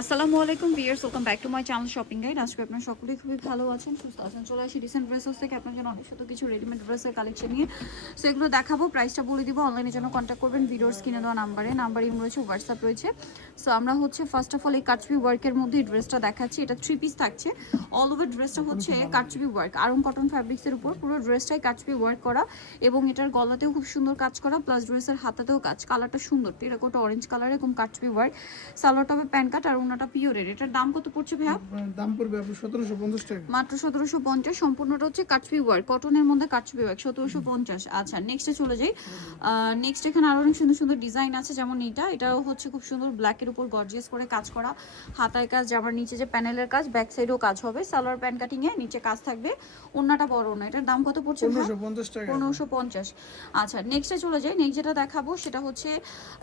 আসসালামু আলাইকুম viewers, welcome back to my channel shopping guide. আজকে আপনারা সকলেই খুবই ভালো আছেন, সুস্থ আছেন। চলে আসি রিসেন্ট ড্রেসেস থেকে আপনার জন্য অনেক শত কিছু রেডিমেড ড্রেসের কালেকশন নিয়ে। সো এগুলো দেখাবো, প্রাইসটা বলে দিব। অনলাইনের জন্য কন্ট্যাক্ট করবেন ভিডিওর স্ক্রিনে দেওয়া নাম্বার ইম রয়েছে, হোয়াটসঅ্যাপ রয়েছে। সো আমরা হচ্ছে ফার্স্ট অফ অল এই কাটচুপি ওয়ার্কের মধ্যে এই ড্রেসটা দেখাচ্ছি। এটা 3 পিস থাকছে। অল ওভার ড্রেসটা হচ্ছে কাটচুপি ওয়ার্ক, আরং কটন ফ্যাব্রিক্সের উপর পুরো ড্রেসটাই কাটচুপি ওয়ার্ক করা, এবং এটার গলাতেও খুব সুন্দর কাজ করা, প্লাস ড্রেসের হাতাতেও কাজ। কালারটা সুন্দর, টেরাকোটা অরেঞ্জ কালার এবং কাটচুপি ওয়ার্ক। সালোয়ার টপে প্যান্ট কাট আর ওনাটা পিওরের। এটার দাম কত পড়ছে ভাইয়া? দাম পড়বে আপনি 1750 টাকা, মাত্র 1750। সম্পূর্ণটা হচ্ছে কাটচুপি ওয়ার্ক, কটনের মধ্যে কাটচুপি ওয়ার্ক, 1750। আচ্ছা, নেক্সটে চলে যাই। নেক্সট এখানে আরো অনেক সুন্দর সুন্দর ডিজাইন আছে, যেমন এটাও হচ্ছে খুব সুন্দর ব্ল্যাকের উপর গর্জিয়াস করে কাজ করা, হাতায় কাজ, জামার নিচে যে প্যানেলের কাজ, ব্যাক সাইডেও কাজ হবে। সালোয়ার প্যান্ট কাটিং এ নিচে কাজ থাকবে, ওন্নাটা বড় না। এটার দাম কত পড়ছে? 1550 টাকা, 1550। আচ্ছা, নেক্সটে চলে যাই। নেক্সট যেটা দেখাবো সেটা হচ্ছে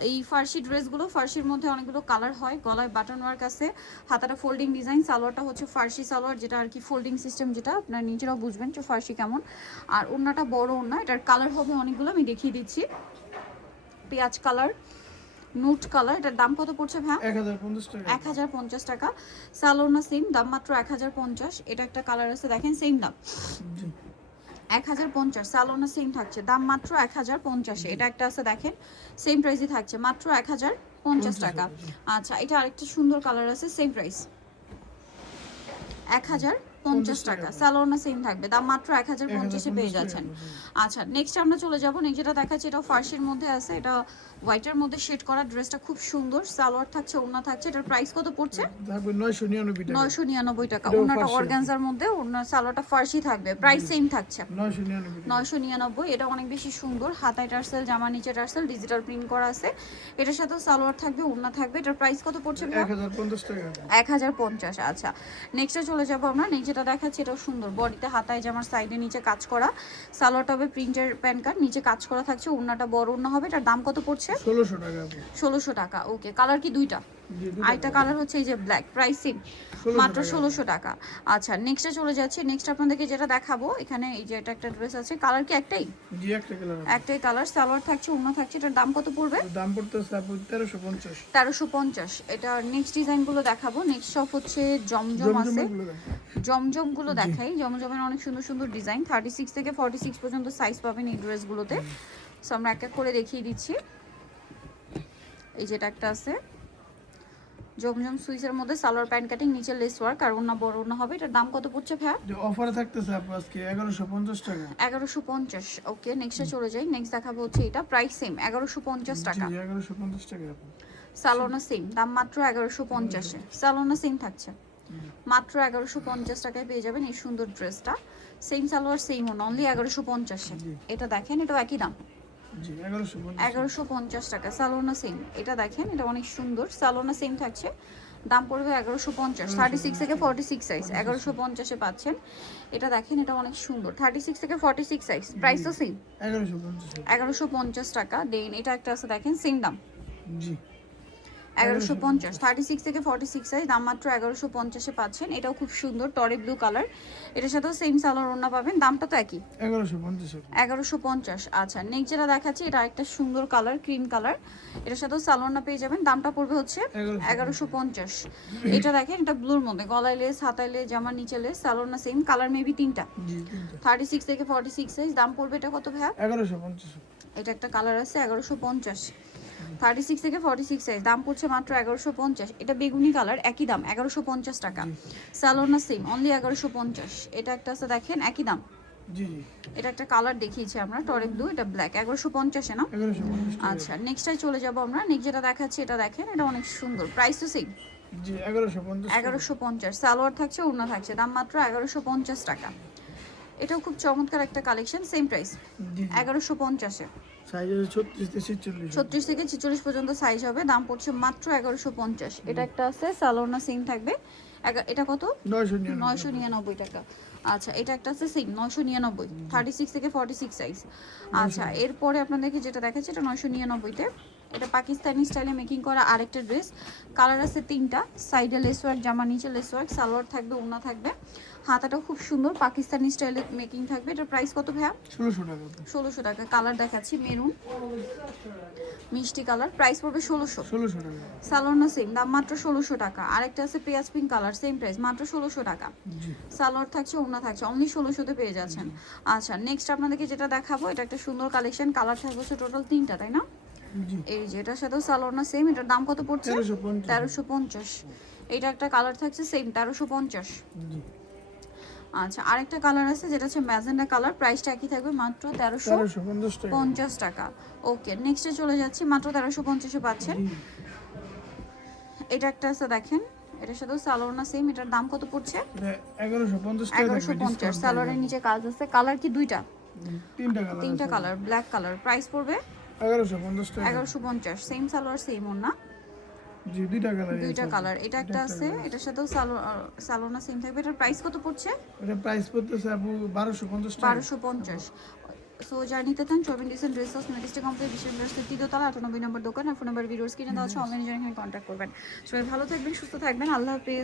এই ফার্সি ড্রেসগুলো। ফার্সির মধ্যে অনেকগুলো কালার হয়, গলায় বাটন ওয়ার্ক আছে, হাতাটা ফোল্ডিং ডিজাইন। সালোয়ারটা হচ্ছে ফার্সি সালোয়ার, যেটা আর কি ফোল্ডিং সিস্টেম, যেটা আপনার নিজেরাও বুঝবেন যে ফার্সি কেমন। আর ওন্নাটা বড় ওন্না। এটার কালার হবে অনেকগুলো, আমি দেখিয়ে দিচ্ছি। পেঁয়াজ কালার, নুট কালার। এটার দাম কত পড়ছে ভাই? 1050 টাকা, 1050 টাকা। সালোনা সেম দাম, মাত্র 1050। এটা একটা কালার আছে, দেখেন সেম দাম, জি 1050। সালোনা সেম থাকছে, দাম মাত্র 1050। এটা একটা আছে, দেখেন সেম প্রাইসই থাকছে, মাত্র 1050 টাকা। আচ্ছা, এটা আরেকটা সুন্দর কালার আছে, সেম প্রাইস 1050 টাকা। সালোনা সেম থাকবে, দাম মাত্র 1050-এ পেয়ে যাচ্ছেন। আচ্ছা, নেক্সট আমরা চলে যাব। নেক্সট যেটা দেখাচ্ছি এটা ফার্সির মধ্যে আছে, এটা হোয়াইটের মধ্যে শেড করা। ড্রেসটা খুব সুন্দর, সালোয়ার থাকছে, ওড়না থাকছে। এটার প্রাইস কত পড়ছে? থাকবে 999 টাকা, 999 টাকা। এটাও ওড়নাটা ফার্সি। অর্গানজার মধ্যে, ওড়না সালোয়ারটা ফার্সি থাকবে, প্রাইস সেম থাকছে 999 টাকা, 999। এটা অনেক বেশি সুন্দর, হাতায় টার্সেল, জামা নিচে টার্সেল, ডিজিটাল প্রিন্ট করা আছে। এটার সাথেও সালোয়ার থাকবে, ওড়না থাকবে। এটার প্রাইস কত পড়ছে? 1050 টাকা, 1050। আচ্ছা, নেক্সটে চলে যাবো আমরা। নেক্সট যেটা দেখাচ্ছি এটাও সুন্দর, বডিতে হাতায় জামার সাইডে নিচে কাজ করা, সালোয়ারটা হবে প্রিন্টের প্যান্ট কার্ড, নিচে কাজ করা থাকছে, ওড়নাটা বড় ওড়না হবে। এটার দাম কত পড়ছে? 1600 টাকা, 1600 টাকা। ওকে, কালার কি দুইটা? আরেকটা কালার হচ্ছে এই যে ব্ল্যাক, প্রাইস সেম, মাত্র 1600 টাকা। আচ্ছা, নেক্সটে চলে যাচ্ছি। নেক্সট আপনাদেরকে যেটা দেখাবো, এখানে এই যে এটা একটা ড্রেস আছে, কালার কি একটাই? জি একটা কালার, একটাই কালার, সালোয়ার থাকছে, ওড়না থাকছে। এটার দাম কত পড়বে? দাম পড়তেছে আপনি 1350, 1350। এটা নেক্সট ডিজাইনগুলো দেখাবো। নেক্সট সব হচ্ছে জমজম আছে, জমজমগুলো দেখাই। জমজমের অনেক সুন্দর সুন্দর ডিজাইন, 36 থেকে 46 পর্যন্ত সাইজ পাবেন এই ড্রেসগুলোতে। সো আমরা এক এক করে দেখিয়ে দিচ্ছি। এই যেটা একটা আছে জমজম সুইসের মধ্যে, সালোয়ার প্যান্ট কাটিং, নিচে লেস ওয়ার্ক, আর ওড়না বড় ওড়না হবে। এটার দাম কত পড়ছে ভাইয়া? যে অফারে থাকতেছে আপু আজকে 1150 টাকা, 1150। ওকে, নেক্সটে চলে যাই। নেক্সট দেখাবো হচ্ছে এটা, প্রাইস সেম 1150 টাকা। জি 1150 টাকা আপু, সালোনা সেম দাম, মাত্র 1150-এ। সালোনা সেম থাকছে, মাত্র 1150 টাকায় পেয়ে যাবেন এই সুন্দর ড্রেসটা। Same salwar same own, only 1150-এ। এটা দেখেন, এটাও একই দাম, জি 1150, 1150 টাকা। সালোনা সেম, এটা দেখেন, এটা অনেক সুন্দর, সালোনা সেম থাকছে, দাম পড়বে 1150। 36 থেকে 46 সাইজ 1150-এ পাচ্ছেন। এটা দেখেন, এটা অনেক সুন্দর, 36 থেকে 46 সাইজ, প্রাইসও সেম 1150, 1150 টাকা। দেন এটা একটা আছে, দেখেন সেম দাম, জি 1150। 36 থেকে 46 সাইজ, দাম মাত্র 1150-এ পাচ্ছেন। এটাও খুব সুন্দর, টরে ব্লু কালার। এটার সাথেও সেম সালোয়ার ওড়না পাবেন, দামটা তো একই, 1150 1150। আচ্ছা, নেক্সট যেটা দেখাচ্ছি এটা একটা সুন্দর কালার, ক্রিম কালার। এটার সাথেও সালোয়ারটা পেয়ে যাবেন, দামটা পড়বে হচ্ছে 1150। এটা দেখেন, এটা ব্লুর মধ্যে, গলায় লেস, হাতায় লেস, জামার নিচে লেস, সালোয়ারটা সেম কালার, মেবি তিনটা। জি তিনটা, 36 থেকে 46 সাইজ, দাম পড়বে এটা কত ভাইয়া? 1150, এটা একটা কালার আছে 1150। 36 থেকে 46 সাইজ, দাম পড়ছে মাত্র 1150। এটা বেগুনি কালার, একই দাম 1150 টাকা। সালোনা সেম, অনলি 1150। এটা একটা আছে, দেখেন একই দাম। জি জি এটা একটা কালার দেখিয়েছি আমরা, টরে ব্লু, এটা ব্ল্যাক, 1150-এ না? 1150 টাকা, আচ্ছা, নেক্সটটাই চলে যাব আমরা। নেক্সট যেটা দেখাচ্ছি এটা দেখেন, এটা অনেক সুন্দর, প্রাইস তো সেম জি 1150, 1150। সালোয়ার থাকছে, ওড়না থাকছে, দাম মাত্র 1150 টাকা। এটাও খুব চমৎকার একটা কালেকশন, সেম প্রাইস জি 1150-এ। সাইজ আছে 36 থেকে 46, 36 থেকে 46 পর্যন্ত সাইজ হবে, দাম পড়ছে মাত্র 1150। এটা একটা আছে, সালোনা সেম থাকবে। এটা কত? 999 টাকা। আচ্ছা, এটা একটা আছে সেম 999, 36 থেকে 46 সাইজ। আচ্ছা, এরপরে আপনাদেরকে যেটা দেখাচ্ছি এটা 999-তে। এটা পাকিস্তানি স্টাইলে মেকিং করা আরেকটা ড্রেস। কালার আছে 3টা, সাইডে লেস ওয়ার্ক, জামা নিচে লেস ওয়ার্ক, সালোয়ার থাকবে, ওড়না থাকবে, হাতাটা খুব সুন্দর পাকিস্তানি স্টাইলে মেকিং থাকবে। এটার প্রাইস কত ভাইয়া? 1600 টাকা। 1600 টাকা। কালার দেখাচ্ছি মেরুন মিষ্টি কালার, প্রাইস পড়বে 1600। 1600 টাকা। সালোয়ার না সেম দাম, মাত্র 1600 টাকা। আরেকটা আছে পেঁয়াজ পিঙ্ক কালার, সেম প্রাইস, মাত্র 1600 টাকা। জি সালোয়ার থাকছে, ওড়না থাকছে, অনলি 1600-তে পেয়ে যাচ্ছেন। আচ্ছা নেক্সট আপনাদেরকে যেটা দেখাবো, এটা একটা সুন্দর কালেকশন। কালার থাকবে হচ্ছে টোটাল 3টা, তাই না? জি এই যে এটার সাথেও সালোয়ার না সেম, এটার দাম কত পড়ছে? 1350। 1350। এটা একটা কালার থাকছে সেম 1350। জি আচ্ছা আরেকটা কালার আছে যেটা হচ্ছে ম্যাজেন্ডা কালার, প্রাইসটা একই থাকবে, মাত্র 1350 টাকা। 1350 টাকা। ওকে নেক্সটে চলে যাচ্ছি, মাত্র 1350-এ পাচ্ছেন। জি এটা একটা আছে দেখেন, এটার সাথেও সালোয়ার না সেম, এটার দাম কত পড়ছে? এটা 1150 টাকা। 1150। সালোয়ারের নিচে কাজ আছে। কালার কি দুইটা? 3টা কালার। 3টা কালার, ব্ল্যাক কালার, প্রাইস পড়বে 1150 টাকা। 1150। সেম সালোয়ার সেম ওড়না, জি দুইটা কালার। দুইটা কালার। এটা একটা আছে, এটার সাথেও সালোয়ার না সেম থাকবে। এটার প্রাইস কত পড়ছে? এটা প্রাইস পড়তেছে আপু 1250 টাকা। 1250। সো যারা নিতে চান চলবেন ডিসেন্ট ড্রেস হাউস মেজেস্টিক কমপ্লেক্স বিশ্ববিদ্যালয়ের 3য় তলা 98 নম্বর দোকান। আর ফোন নাম্বার ভিডিওস কিনে দেওয়া আছে, অনলাইনে জয়েন হয়ে কন্ট্যাক্ট করবেন। সবাই ভালো থাকবেন, সুস্থ থাকবেন, আল্লাহ হাফেজ।